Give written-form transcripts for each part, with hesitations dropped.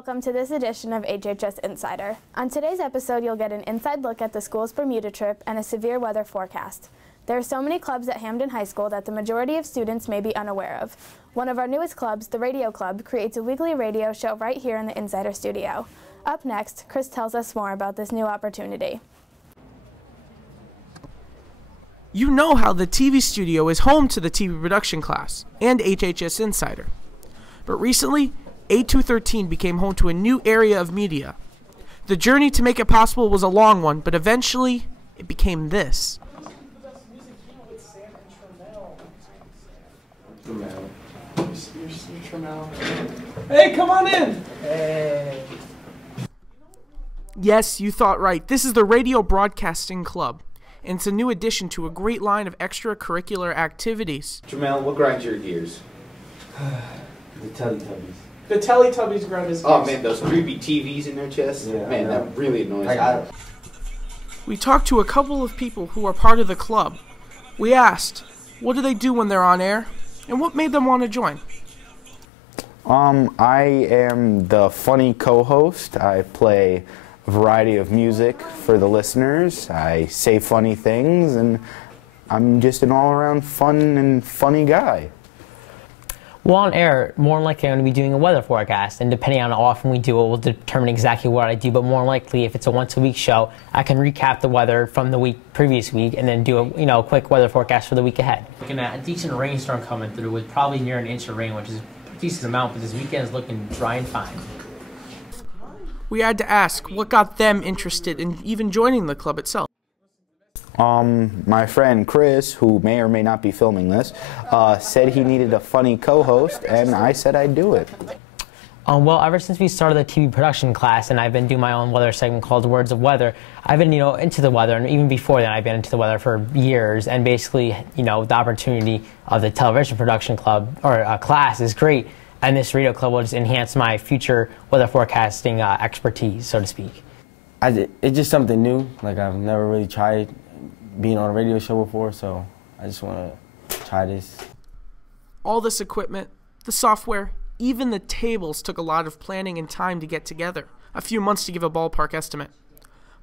welcome to this edition of HHS Insider. On today's episode, you'll get an inside look at the school's Bermuda trip and a severe weather forecast. There are so many clubs at Hamden High School that the majority of students may be unaware of. One of our newest clubs, the Radio Club, creates a weekly radio show right here in the Insider studio. Up next, Chris tells us more about this new opportunity. You know how the TV studio is home to the TV production class and HHS Insider. But recently, 8213 became home to a new area of media. The journey to make it possible was a long one, but eventually it became this. Hey, come on in! Hey. Yes, you thought right. This is the Radio Broadcasting Club, and it's a new addition to a great line of extracurricular activities. Jamel, what grinds your gears? The Teletubbies. The Teletubbies grind his gears. Oh man, those creepy TVs in their chest. Yeah, man, that really annoys me. We talked to a couple of people who are part of the club. We asked, what do they do when they're on air, and what made them want to join? I am the funny co-host. I play a variety of music for the listeners. I say funny things, and I'm just an all-around fun and funny guy. Well, on air, more than likely I'm going to be doing a weather forecast, and depending on how often we do it, will determine exactly what I do. But more likely, if it's a once-a-week show, I can recap the weather from the previous week, and then do a quick weather forecast for the week ahead. Looking at a decent rainstorm coming through with probably near an inch of rain, which is a decent amount, but this weekend is looking dry and fine. We had to ask what got them interested in even joining the club itself. My friend Chris, who may or may not be filming this, said he needed a funny co-host, and I said I'd do it. Well, ever since we started the TV production class, and I've been doing my own weather segment called Words of Weather, I've been, into the weather, and even before then, I've been into the weather for years. And basically, the opportunity of the television production club or class is great, and this radio club will just enhance my future weather forecasting expertise, so to speak. It's just something new. Like, I've never really tried being on a radio show before, so I just want to try this. All this equipment, the software, even the tables took a lot of planning and time to get together. A few months to give a ballpark estimate.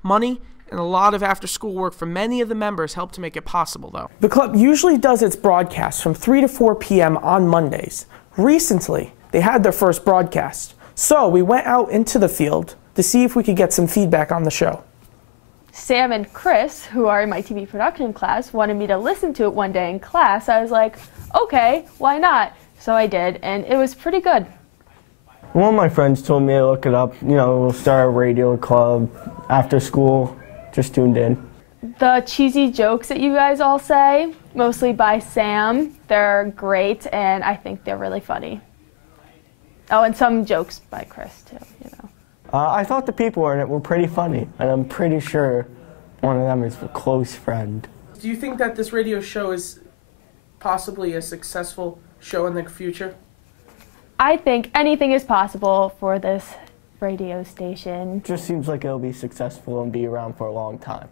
Money and a lot of after-school work from many of the members helped to make it possible, though. The club usually does its broadcasts from 3 to 4 p.m. on Mondays. Recently, they had their first broadcast, so we went out into the field to see if we could get some feedback on the show. Sam and Chris, who are in my TV production class, wanted me to listen to it one day in class. I was like, okay, why not? So I did, and it was pretty good. One of my friends told me to look it up. We'll start a radio club after school. Just tuned in. The cheesy jokes that you guys all say, mostly by Sam, they're great, and I think they're really funny. Oh, and some jokes by Chris, too, I thought the people in it were pretty funny, and I'm pretty sure one of them is a close friend. Do you think that this radio show is possibly a successful show in the future? I think anything is possible for this radio station. Just seems like it'll be successful and be around for a long time.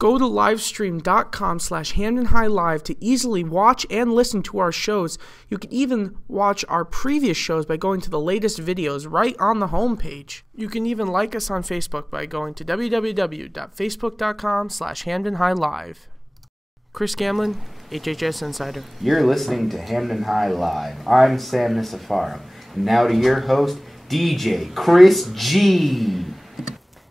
Go to livestream.com/Hamden High Live to easily watch and listen to our shows. You can even watch our previous shows by going to the latest videos right on the homepage. You can even like us on Facebook by going to www.facebook.com/Hamden High Live. Chris Gamlin, HHS Insider. You're listening to Hamden High Live. I'm Sam Nisafaro. Now to your host, DJ Chris G.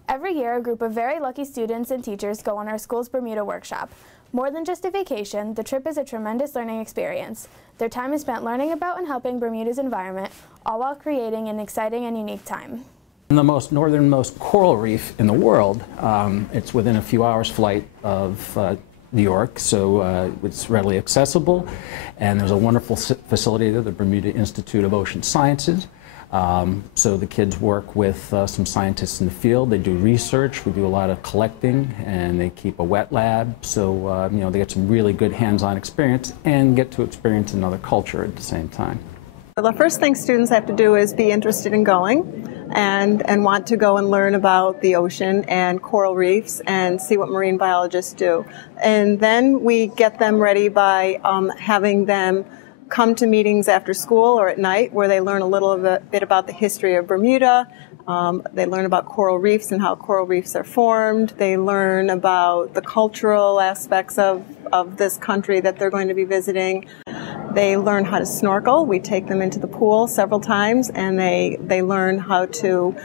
Every year, a group of very lucky students and teachers go on our school's Bermuda Workshop. More than just a vacation, the trip is a tremendous learning experience. Their time is spent learning about and helping Bermuda's environment, all while creating an exciting and unique time. The most northernmost coral reef in the world. It's within a few hours' flight of New York, so it's readily accessible. And there's a wonderful facility there, the Bermuda Institute of Ocean Sciences. So the kids work with some scientists in the field. They do research. We do a lot of collecting, and they keep a wet lab. So they get some really good hands-on experience and get to experience another culture at the same time. The first thing students have to do is be interested in going and want to go and learn about the ocean and coral reefs and see what marine biologists do. And then we get them ready by having them come to meetings after school or at night where they learn a little bit about the history of Bermuda. They learn about coral reefs and how coral reefs are formed. They learn about the cultural aspects of this country that they're going to be visiting. They learn how to snorkel. We take them into the pool several times, and they learn how to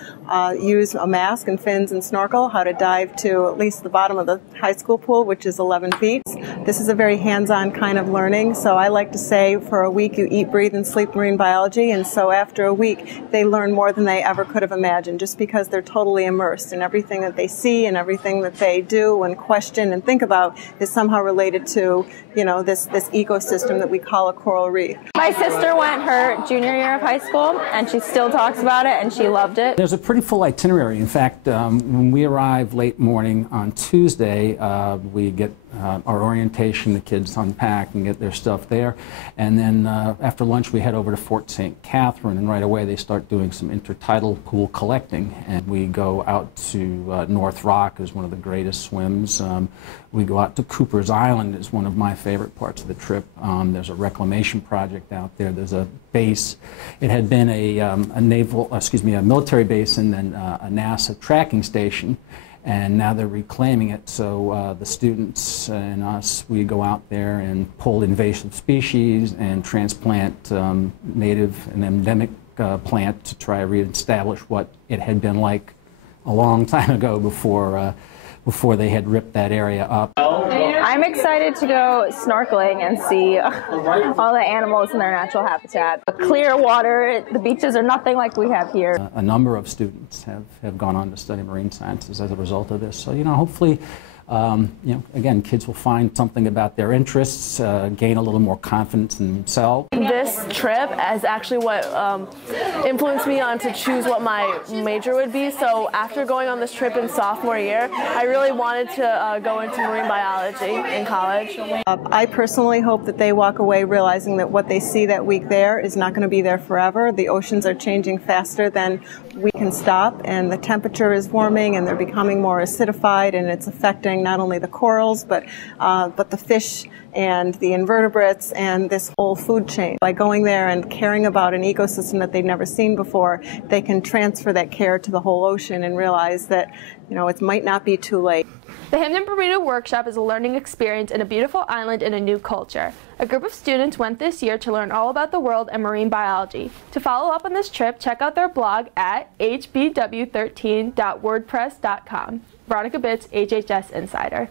use a mask and fins and snorkel, how to dive to at least the bottom of the high school pool, which is 11 feet. This is a very hands-on kind of learning, so I like to say for a week you eat, breathe, and sleep marine biology, and so after a week they learn more than they ever could have imagined, just because they're totally immersed in everything that they see and everything that they do and question and think about is somehow related to, you know, this ecosystem that we call a coral reef. My sister went her junior year of high school, and she still talks about it, and she loved it. There's a pretty full itinerary. In fact, when we arrive late morning on Tuesday, we get our orientation, the kids unpack and get their stuff there, and then after lunch we head over to Fort St. Catherine, and right away they start doing some intertidal pool collecting, and we go out to North Rock, is one of the greatest swims. We go out to Cooper's Island, is one of my favorite parts of the trip. There's a reclamation project out there. There's a base. It had been a military base and then a NASA tracking station, and now they're reclaiming it. So the students and us, we go out there and pull invasive species and transplant native and endemic plant to try to reestablish what it had been like a long time ago before they had ripped that area up. I'm excited to go snorkeling and see all the animals in their natural habitat. Clear water, the beaches are nothing like we have here. A number of students have gone on to study marine sciences as a result of this. So, you know, hopefully, again, kids will find something about their interests, gain a little more confidence in themselves. This trip is actually what influenced me on to choose what my major would be. So after going on this trip in sophomore year, I really wanted to go into marine biology in college. I personally hope that they walk away realizing that what they see that week there is not going to be there forever. The oceans are changing faster than we can stop, and the temperature is warming, and they're becoming more acidified, and it's affecting not only the corals but the fish and the invertebrates and this whole food chain. By going there and caring about an ecosystem that they've never seen before, they can transfer that care to the whole ocean and realize that, you know, it might not be too late. The Hamden Bermuda Workshop is a learning experience in a beautiful island in a new culture. A group of students went this year to learn all about the world and marine biology. To follow up on this trip, check out their blog at hbw13.wordpress.com. Veronica Bitts, HHS Insider.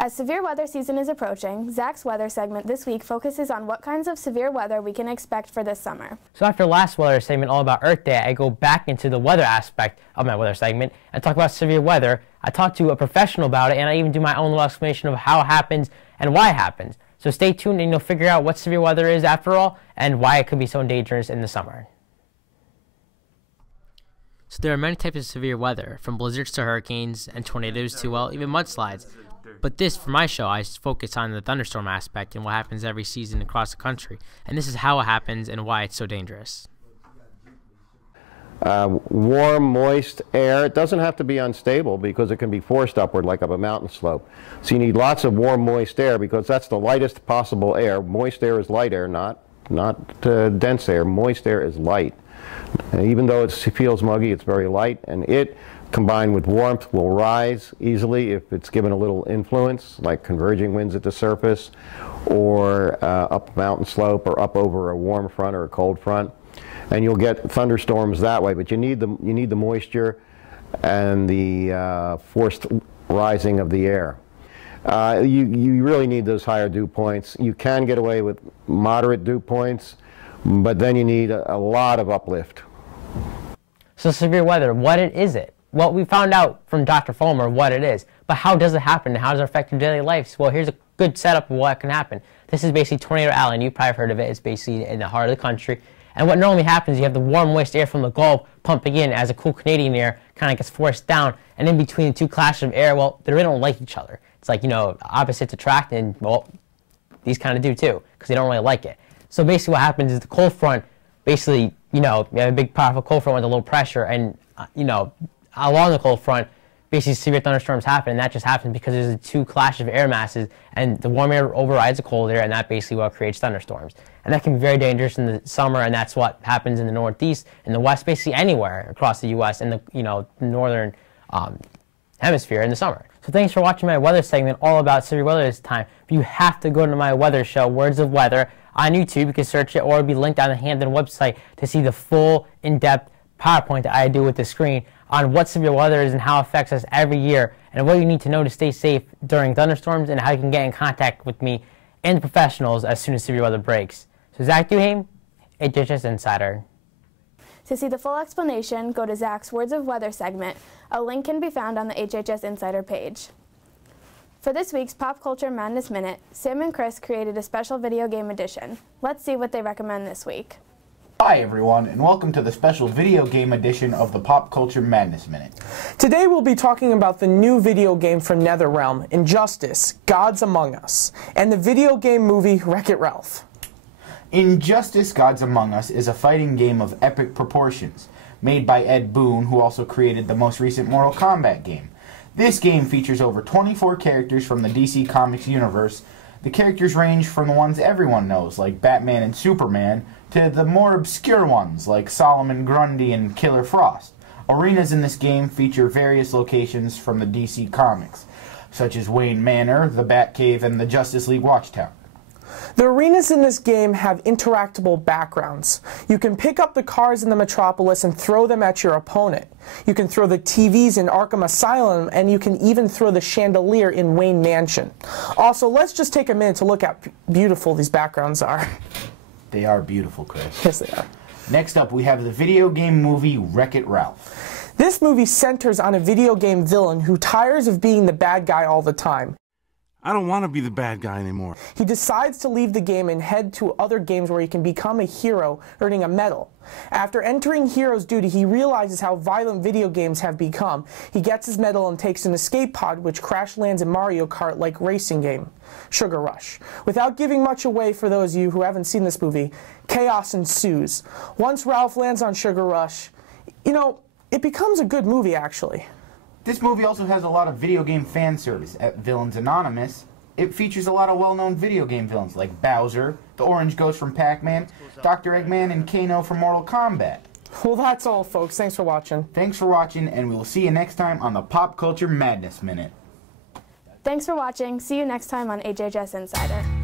As severe weather season is approaching, Zach's weather segment this week focuses on what kinds of severe weather we can expect for this summer. So after last weather segment all about Earth Day, I go back into the weather aspect of my weather segment and talk about severe weather. I talk to a professional about it, and I even do my own little explanation of how it happens and why it happens. So stay tuned and you'll figure out what severe weather is after all and why it could be so dangerous in the summer. So there are many types of severe weather, from blizzards to hurricanes and tornadoes to, well, even mudslides. But this, for my show, I focus on the thunderstorm aspect and what happens every season across the country. And this is how it happens and why it's so dangerous. Warm, moist air. It doesn't have to be unstable because it can be forced upward like up a mountain slope. So you need lots of warm, moist air because that's the lightest possible air. Moist air is light air, not dense air. Moist air is light. Even though it feels muggy, it's very light, and it, combined with warmth, will rise easily if it's given a little influence, like converging winds at the surface, or up a mountain slope, or up over a warm front or a cold front. And you'll get thunderstorms that way, but you need the moisture and the forced rising of the air. You really need those higher dew points. You can get away with moderate dew points, but then you need a lot of uplift. So severe weather, what is it? Well, we found out from Dr. Fulmer what it is, but how does it happen and how does it affect your daily life? Well, here's a good setup of what can happen. This is basically Tornado Alley. You've probably heard of it. It's basically in the heart of the country. And what normally happens, you have the warm, moist air from the Gulf pumping in as a cool Canadian air kind of gets forced down. And in between the two clashes of air, well, they really don't like each other. It's like, you know, opposites attract, and, well, these kind of do too, because they don't really like it. So basically what happens is the cold front, basically, you know, you have a big, powerful cold front with a low pressure, and, you know, along the cold front, basically severe thunderstorms happen, and that just happens because there's a two clash of air masses, and the warm air overrides the cold air, and that basically what creates thunderstorms. And that can be very dangerous in the summer, and that's what happens in the Northeast, in the West, basically anywhere across the U.S. in the northern hemisphere in the summer. So thanks for watching my weather segment all about severe weather this time. But you have to go to my weather show, Words of Weather, on YouTube. You can search it, or it'll be linked on the Hamden website to see the full, in-depth PowerPoint that I do with the screen on what severe weather is and how it affects us every year, and what you need to know to stay safe during thunderstorms, and how you can get in contact with me and the professionals as soon as severe weather breaks. So Zach Duhame, HHS Insider. To see the full explanation, go to Zach's Words of Weather segment. A link can be found on the HHS Insider page. For this week's Pop Culture Madness Minute, Sam and Chris created a special video game edition. Let's see what they recommend this week. Hi everyone, and welcome to the special video game edition of the Pop Culture Madness Minute. Today we'll be talking about the new video game from NetherRealm, Injustice: Gods Among Us, and the video game movie Wreck-It Ralph. Injustice: Gods Among Us is a fighting game of epic proportions, made by Ed Boon, who also created the most recent Mortal Kombat game. This game features over 24 characters from the DC Comics universe. The characters range from the ones everyone knows, like Batman and Superman, to the more obscure ones, like Solomon Grundy and Killer Frost. Arenas in this game feature various locations from the DC Comics, such as Wayne Manor, the Batcave, and the Justice League Watchtower. The arenas in this game have interactable backgrounds. You can pick up the cars in the Metropolis and throw them at your opponent. You can throw the TVs in Arkham Asylum, and you can even throw the chandelier in Wayne Mansion. Also, let's just take a minute to look at how beautiful these backgrounds are. They are beautiful, Chris. Yes, they are. Next up, we have the video game movie Wreck-It Ralph. This movie centers on a video game villain who tires of being the bad guy all the time. I don't want to be the bad guy anymore. He decides to leave the game and head to other games where he can become a hero, earning a medal. After entering hero's duty, he realizes how violent video games have become. He gets his medal and takes an escape pod, which crash lands in Mario Kart-like racing game, Sugar Rush. Without giving much away for those of you who haven't seen this movie, chaos ensues. Once Ralph lands on Sugar Rush, it becomes a good movie, actually. This movie also has a lot of video game fan service. At Villains Anonymous, it features a lot of well-known video game villains like Bowser, the Orange Ghost from Pac-Man, Dr. Eggman, and Kano from Mortal Kombat. Well, that's all, folks. Thanks for watching. Thanks for watching, and we will see you next time on the Pop Culture Madness Minute. Thanks for watching. See you next time on HHS Insider.